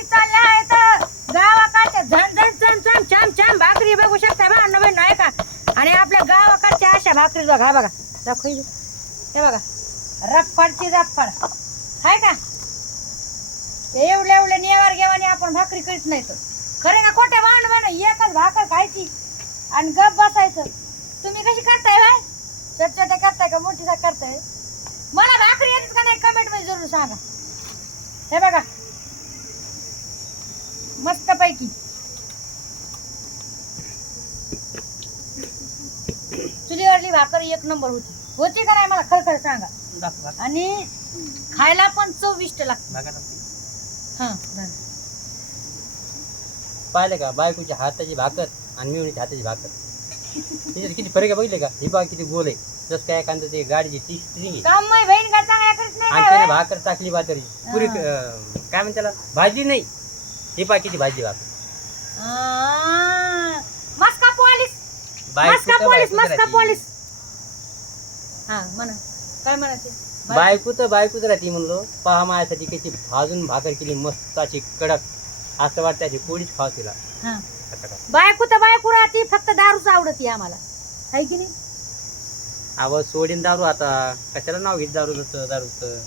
भाकी चालल्या आहेत गावाकडच्या झण झण चम चम छाम छाम भाकरी बघू शकता बा नवीन नाही का. आणि आपल्या गावाकडच्या अशा भाकरी बघा हा बघा दाखव हे बघा रप्पडची रप्पड हाय का. एवढ्या एवढ्या नेवार घेवाने आपण भाकरी करीत नाही तर खरे का खोट्या भांडवं एकच भाकर खायची आणि गप बसायचं. तुम्ही कशी करताय भाई छोट्या करताय का मोठी करताय. मला भाकरी येतात का नाही कमेंट मध्ये जरूर सांगा. हे बघा मस्त पैकी चुलीवरली भाकर एक नंबर होती का नाही मला खरखर सांगा. आणि खायला पण चविष्ट लागते. हा पाहिले का बायकोच्या हाताची भाकर आणि मिळवणीच्या हाताची भाकर त्याच्यात किती फरक आहे बघितले का. ही बाग किती गोल आहे जस काय एखादं ते गाडीची ती स्ट्रिंग आहे काम माई बहीण का चांगल्या करीत नाही आणि काय त्याने होय? भाकर टाकली भाकरी पुरी काय म्हणते त्याला भाजी नाही. ही बाग किती भाजी भाकर मस्का पोलीस मस्का पोलीस मस्का पोलीस. हा म्हणा काय म्हणायचे. बायको तर राहते म्हणलो पहा माझ्यासाठी कशी भाजून भाकर केली मस्त अशी कडक असं वाटतं अशी पोळीच खावा तिला. हा बायको तर बायको राहते फक्त दारूच आवडती आम्हाला आहे की नाही. आवाज सोडीन दारू आता कशाला नाव घेत दारूचं.